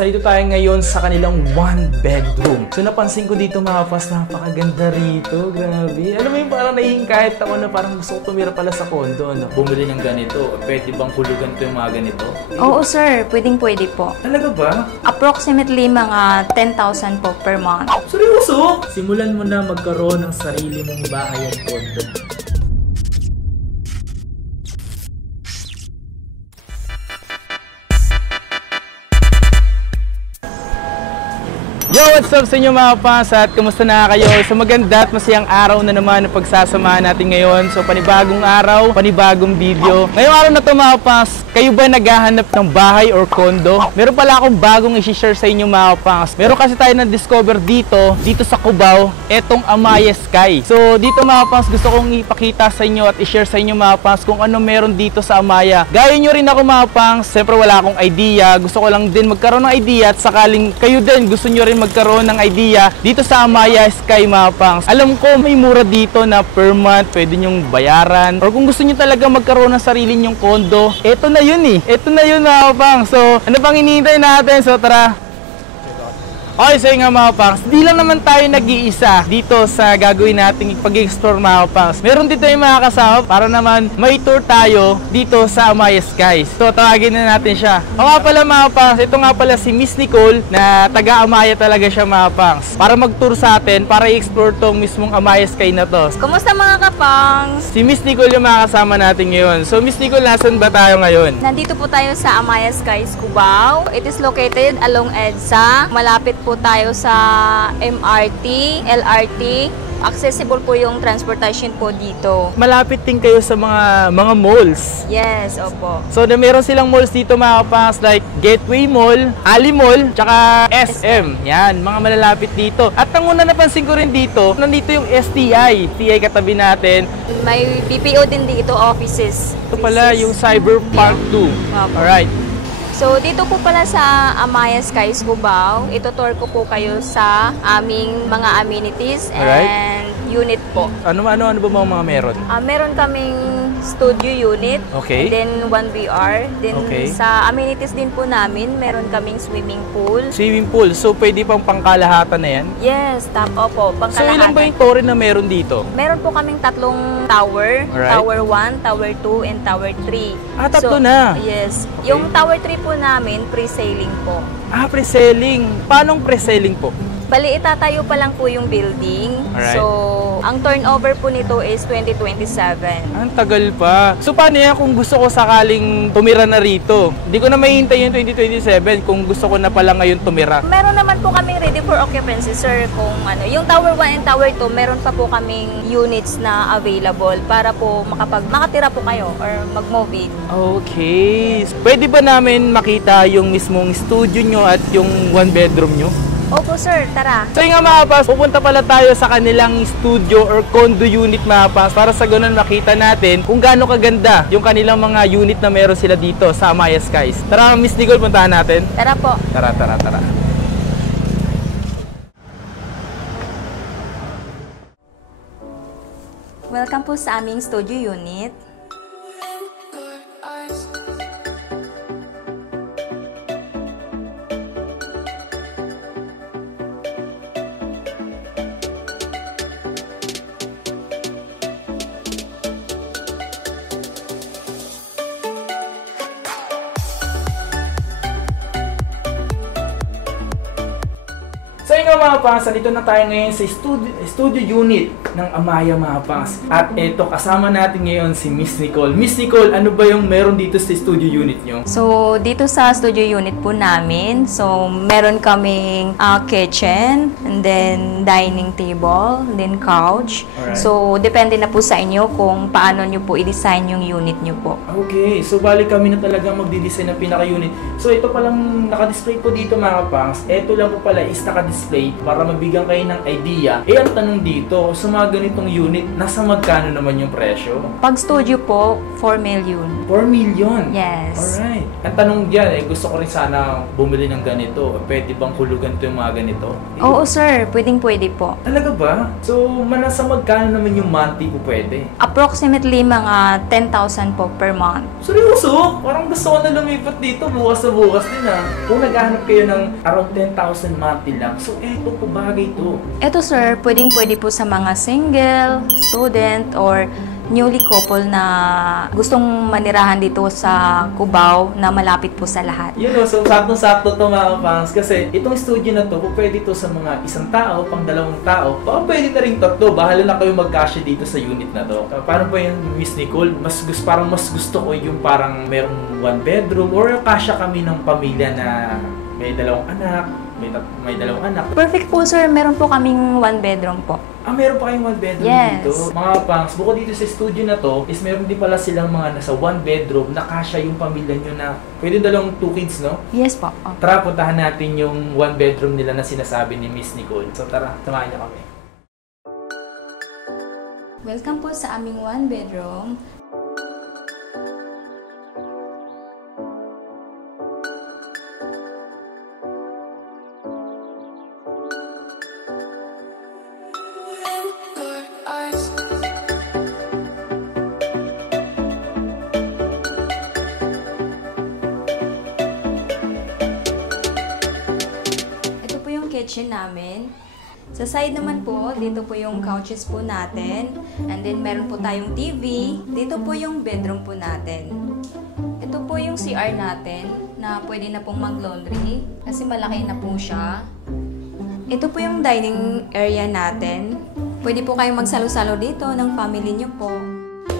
Dito tayo ngayon sa kanilang one bedroom. So napansin ko dito mga kapas, napakaganda rito. Grabe. Alam mo yung parang nahihingkahit ako na parang gusto ko tumira pala sa condo. No? Bumili ng ganito. Pwede bang hulugan ko yung mga ganito? Oo sir, pwede po. Talaga ba? Approximately mga 10,000 po per month. Seryoso? Simulan mo na magkaroon ng sarili mong bahay at condo. Yo! What's up sa inyo mga kapas at kumusta na kayo? So maganda at masayang araw na naman ang pagsasamahan natin ngayon. So panibagong araw, panibagong video. Ngayong araw na to mga kapas, kayo ba naghahanap ng bahay or condo? Meron pala akong bagong i-share sa inyo mga kapas. Meron kasi tayo na-discover dito sa Cubao, etong Amaya Sky. So dito mga kapas, gusto kong ipakita sa inyo at i-share sa inyo mga kapas kung ano meron dito sa Amaya. Gaya nyo rin ako mga kapas, siyempre wala akong idea. Gusto ko lang din magkaroon ng idea at sakaling kayo din gusto nyo rin magkaroon ng idea dito sa Amaya Sky mga pangs. Alam ko may mura dito na per month, pwede nyong bayaran. Or kung gusto nyo talaga magkaroon ng sarili nyong condo, eto na yun eh. Eto na yun mga pangs. So, ano pang hinihintay natin? So, tara. Okay, so nga mga pangs, di lang naman tayo nag-iisa dito sa gagawin nating pag-explore mga pangs. Meron dito yung mga kasama para naman may tour tayo dito sa Amaya Skies. So tawagin na natin siya. O nga pala mga pangs, ito nga pala si Miss Nicole na taga Amaya talaga siya mga pangs. Para mag-tour sa atin, para i-explore tong mismong Amaya Sky na to. Kumusta mga kapangs? Si Miss Nicole yung mga kasama natin ngayon. So Miss Nicole, nasan ba tayo ngayon? Nandito po tayo sa Amaya Skies, Cubao. It is located along EDSA. Malapit po tayo sa MRT, LRT. Accessible po yung transportation po dito. Malapit din kayo sa mga malls. Yes, opo. So meron silang malls dito mga kapas, like Gateway Mall, Ali Mall, tsaka SM. Yan, mga malalapit dito. At ang una napansin ko rin dito, nandito yung STI. STI katabi natin. May BPO din dito, offices. Ito pala yung Cyber Park 2. Alright. So, dito po pala sa Amaya Skies, Cubao, itutour ko po kayo sa aming mga amenities and unit po. Ano ba mga meron? Meron kaming studio unit, and then 1VR. Then sa amenities din po namin, meron kaming swimming pool. Swimming pool? So, pwede pang pangkalahatan na yan? Yes, opo, pangkalahatan. So, ilan ba yung torre na meron dito? Meron po kaming tatlong tower. Tower 1, Tower 2, and Tower 3. Tatlo na? Yes. Yung Tower 3 po namin, pre-sailing po. Pre-selling. Paano pre-selling po? Bali, itatayo pa lang po yung building. So, ang turnover po nito is 2027. Ang tagal pa. So, paano yan kung gusto ko sakaling tumira na rito? Hindi ko na mahihintay yung 2027 kung gusto ko na pala ngayon tumira. Meron naman po kaming ready for occupancy, sir. Kung ano, yung Tower 1 and Tower 2, meron pa po kaming units na available para po makatira po kayo or mag-move in. Okay. Pwede ba namin makita yung mismong studio nyo at yung one bedroom nyo? Opo sir, tara. So nga mga pas, pupunta pala tayo sa kanilang studio or condo unit mga pas para sa ganun makita natin kung gaano kaganda yung kanilang mga unit na meron sila dito sa Amaya Skies. Tara Miss Nicole, puntahan natin. Tara po. Tara. Welcome po sa aming studio unit. So yun nga mga pangs, dito na tayo ngayon sa studio unit ng Amaya mga pangs. At eto, kasama natin ngayon si Miss Nicole. Miss Nicole, ano ba yung meron dito sa studio unit nyo? So dito sa studio unit po namin, so meron kaming kitchen, and then dining table, and then couch. So depende na po sa inyo kung paano nyo po i-design yung unit nyo po. Okay, so bali kami na talaga magdi-design ng pinaka-unit. So ito palang naka-display po dito mga pangs. Ito lang po pala is naka-display display para mabigyan kayo ng idea. Ang tanong dito, sa mga ganitong unit, nasa magkano naman yung presyo? Pag studio po, 4 million. 4 million? Yes. Alright. Ang tanong dyan, gusto ko rin sana bumili ng ganito. Pwede bang hulugan to yung mga ganito? Oo sir, pwede po. Talaga ba? So, nasa magkano naman yung monthly po pwede? Approximately mga 10,000 po per month. Seryoso? Parang gusto ko na lumipat dito bukas na bukas din Kung naghahanap kayo ng around 10,000 monthly lang, so eto po bagay to. Ito sir, pwede po sa mga single, student, or newly couple na gustong manirahan dito sa Cubao na malapit po sa lahat. So saktong-sakto to mga fans kasi itong studio na to, pwede to sa mga isang tao, pang dalawang tao, pwede na rin tatlo. Bahala na kayo magkasya dito sa unit na to. Parang po yung Miss Nicole, mas gusto ko yung parang merong one bedroom or kasya kami ng pamilya na may dalawang anak, may dalawang anak. Perfect po sir, meron po kaming one bedroom po. Meron pa kayong one bedroom dito? Mga pangs, bukod dito sa studio na to, is meron din pala silang mga nasa one bedroom na kasya yung pamilya nyo na pwede dalawang 2 kids, no? Yes po. Tara, puntahan natin yung one bedroom nila na sinasabi ni Miss Nicole. So tara, samahan niyo kami. Welcome po sa aming one bedroom. Kitchen namin. Sa side naman po, dito po yung couches po natin. And then meron po tayong TV. Dito po yung bedroom po natin. Ito po yung CR natin na pwede na pong mag-laundry kasi malaki na po siya. Ito po yung dining area natin. Pwede po kayong magsalo-salo dito ng family nyo po.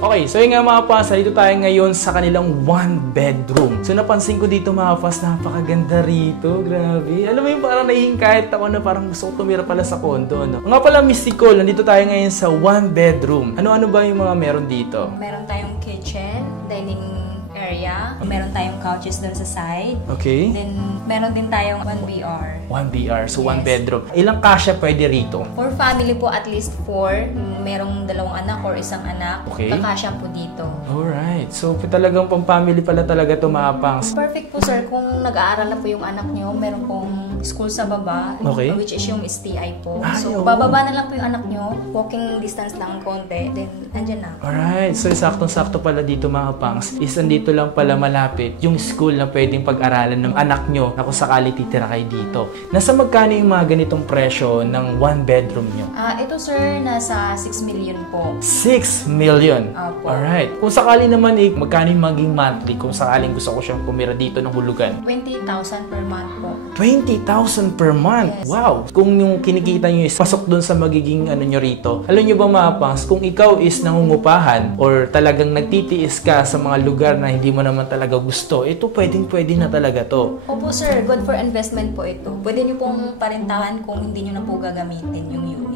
Okay, so yun nga mga pas, dito tayo ngayon sa kanilang one bedroom. So napansin ko dito mga pas, napakaganda rito, grabe. Alam mo yung parang nahihingkahit ako na parang gusto ko tumira pala sa condo, no? Nga pala Miss Nicole, nandito tayo ngayon sa one bedroom. Ano-ano ba yung mga meron dito? Meron tayong kitchen, dining area. Meron tayong couches doon sa side. Okay. Then, meron din tayong 1BR. 1BR, so one Yes. bedroom. Ilang kasya pwede rito? For family po, at least 4. Merong 2 anak or 1 anak. Okay. Kakasya po dito. Alright, so talagang pang-family pala talaga ito mga pangs. Perfect po sir, kung nag-aaral na po yung anak nyo, meron pong school sa baba, Okay. which is yung STI po. Ay, So, oo. bababa na lang po yung anak nyo, walking distance lang konti, then andyan na. Alright, so saktong-sakto pala dito mga pangs. Is nandito lang pala malapit yung school na pwedeng pag-aralan ng anak nyo na kung sakali titira kayo dito. Nasa magkano yung mga ganitong presyo ng one bedroom nyo? Ito sir, nasa 6 million po. 6 million. Opo. Alright. Kung sakali naman magkano yung maging monthly kung sakaling gusto ko siyang pumira dito ng hulugan? 20,000 per month po. 20,000 per month. Yes. Wow. Kung yung kinikita nyo is pasok dun sa magiging nyo rito. Alam nyo ba mga pangs, kung ikaw is nangungupahan or talagang nagtitiis ka sa mga lugar na hindi mo naman talaga gusto, ito pwede na talaga to. Opo sir, good for investment po ito. Pwede nyo pong parintahan kung hindi nyo na po gagamitin yung unit.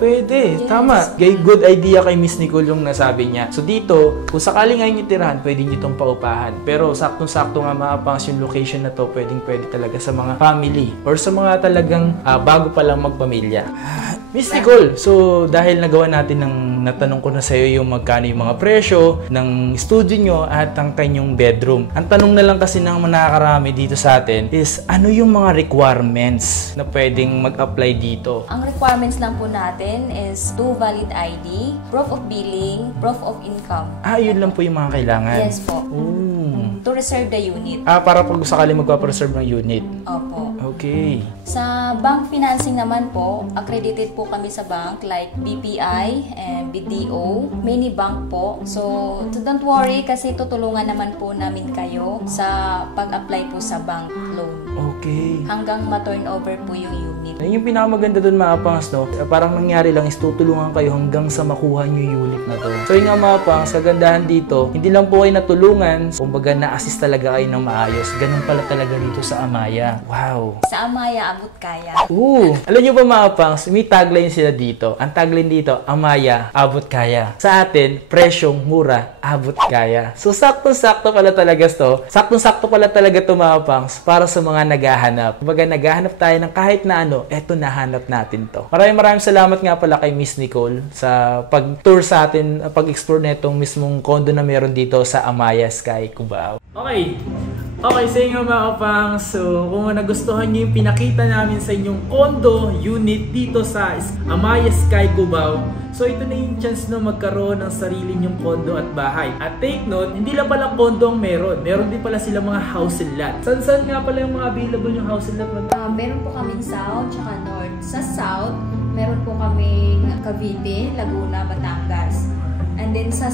Pwede. Yes. Tama. Good idea kay Miss Nicole yung nasabi niya. So dito, kung sakaling ngayon yung tirahan, pwede nyo itong paupahan. Pero saktong-sakto nga mga pangs yung location na to, pwede talaga sa mga family or sa mga talagang bago pa lang magpamilya. Miss Nicole, so dahil nagawa natin natanong ko na sa'yo yung magkano yung mga presyo ng studio nyo at ang kanyang bedroom. Ang tanong na lang kasi ng nakakarami dito sa atin is ano yung mga requirements na pwedeng mag-apply dito? Ang requirements lang po natin is 2 valid ID, proof of billing, proof of income. Yun lang po yung mga kailangan. Yes po. To reserve the unit. Para pag sakali magpapreserve ng unit. Opo. Okay. Sa bank financing naman po, accredited po kami sa bank like BPI and BDO, mini bank po. So, don't worry kasi tutulungan naman po namin kayo sa pag-apply po sa bank loan. Okay. Hanggang ma-turnover po yung unit. Yung pinakamaganda doon mga pangs, no? Parang nangyari lang is tutulungan kayo hanggang sa makuha nyo yung unit na to. So yun nga mga pangs, kagandahan dito, hindi lang po kayo natulungan, kumbaga na-assist talaga kayo ng maayos. Ganun pala talaga dito sa Amaya. Wow. Sa Amaya, abot kaya. Alam nyo ba mga pangs, may tagline sila dito. Ang tagline dito, Amaya, abot kaya. Sa atin, presyong mura, abot kaya. So saktong-sakto pala talaga to. Saktong-sakto pala talaga to mga pangs para sa mga naghahanap. Kumbaga, naghahanap tayo ng kahit na ano, eto nahanap natin to. Maraming salamat nga pala kay Miss Nicole sa pag-tour sa atin, pag-explore na itong mismong condo na meron dito sa Amaya Sky, Cubao. Okay, sa inyo mga kapang, so kung nagustuhan nyo yung pinakita namin sa inyong condo unit dito sa Amaya Sky, Cubao, so ito na yung chance na magkaroon ng sarili nyong condo at bahay. At take note, hindi lang pala condo ang meron din pala sila mga house and lot. Saan nga pala yung mga available yung house and lot? Meron po kaming South tsaka North. Sa South, meron po kaming Cavite, Laguna, Batangas. And then sa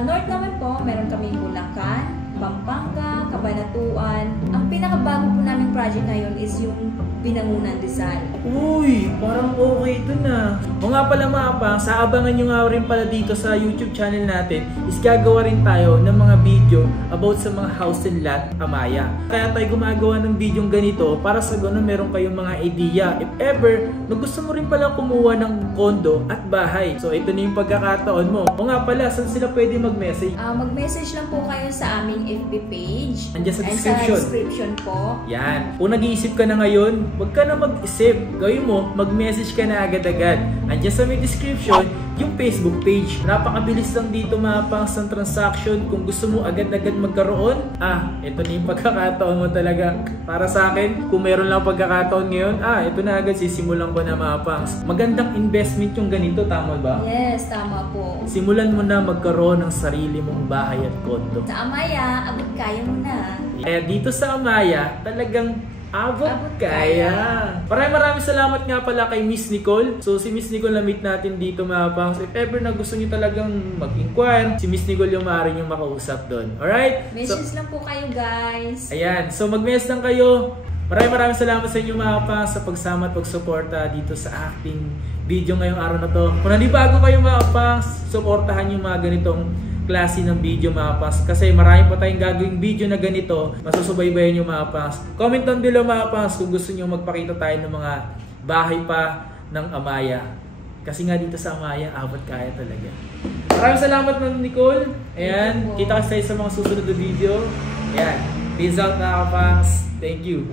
North naman po, meron kaming Bulacan, Pampanga, Cabanatuan. Ang pinakabago po namin project ngayon is yung Binangunan, Rizal. Uy, parang okay ito na. O nga pala mga kapang, sa abangan nyo nga rin pala dito sa YouTube channel natin is gagawa rin tayo ng mga video about sa mga house and lot Amaya. Kaya tayo gumagawa ng video ganito para sa gano'n meron kayong mga idea. If ever, na gusto mo rin pala kumuha ng condo at bahay. So ito na yung pagkakataon mo. O nga pala, saan sila pwede mag-message? Mag-message lang po kayo sa aming FB page. Andiyan sa description. Sa description po. Yan. Kung nag-iisip ka na ngayon, huwag ka na mag-isip. Gawin mo, mag-message ka na agad-agad. Andiyan sa may description, yung Facebook page. Napakabilis lang dito mapang sa transaction. Kung gusto mo agad-agad magkaroon, ito na yung pagkakataon mo talaga. Para sa akin, kung meron lang pagkakataon ngayon, ito na agad, sisimulan ko na mapang. Magandang investment yung ganito, tama ba? Yes, tama po. Simulan mo na magkaroon ng sarili mong bahay at kondo. Sa Amaya, abot kaya mo na. Dito sa Amaya, talagang abot kaya. Maraming salamat nga pala kay Miss Nicole. So si Miss Nicole na-meet natin dito mga pangs. If ever na gusto niyo talagang mag-inquire, si Miss Nicole yung maaari niyong makausap doon. Alright? Message lang po kayo guys. Ayan. So mag-message lang kayo. Maraming salamat sa inyo mga pangs sa pagsama at pagsuporta dito sa ating video ngayong araw na to. Kung nanibago kayo mga pangs, suportahan yung mga ganitong klase ng video mga pangs. Kasi marami pa tayong gagawing video na ganito. Masusubaybayan nyo mga pangs. Comment down below mga pangs kung gusto nyo magpakita tayo ng mga bahay pa ng Amaya. Kasi nga dito sa Amaya, abot kaya talaga. Maraming salamat Ma'am Nicole. Ayan, kita kasi tayo sa mga susunod na video. Ayan, peace out mga pangs. Thank you.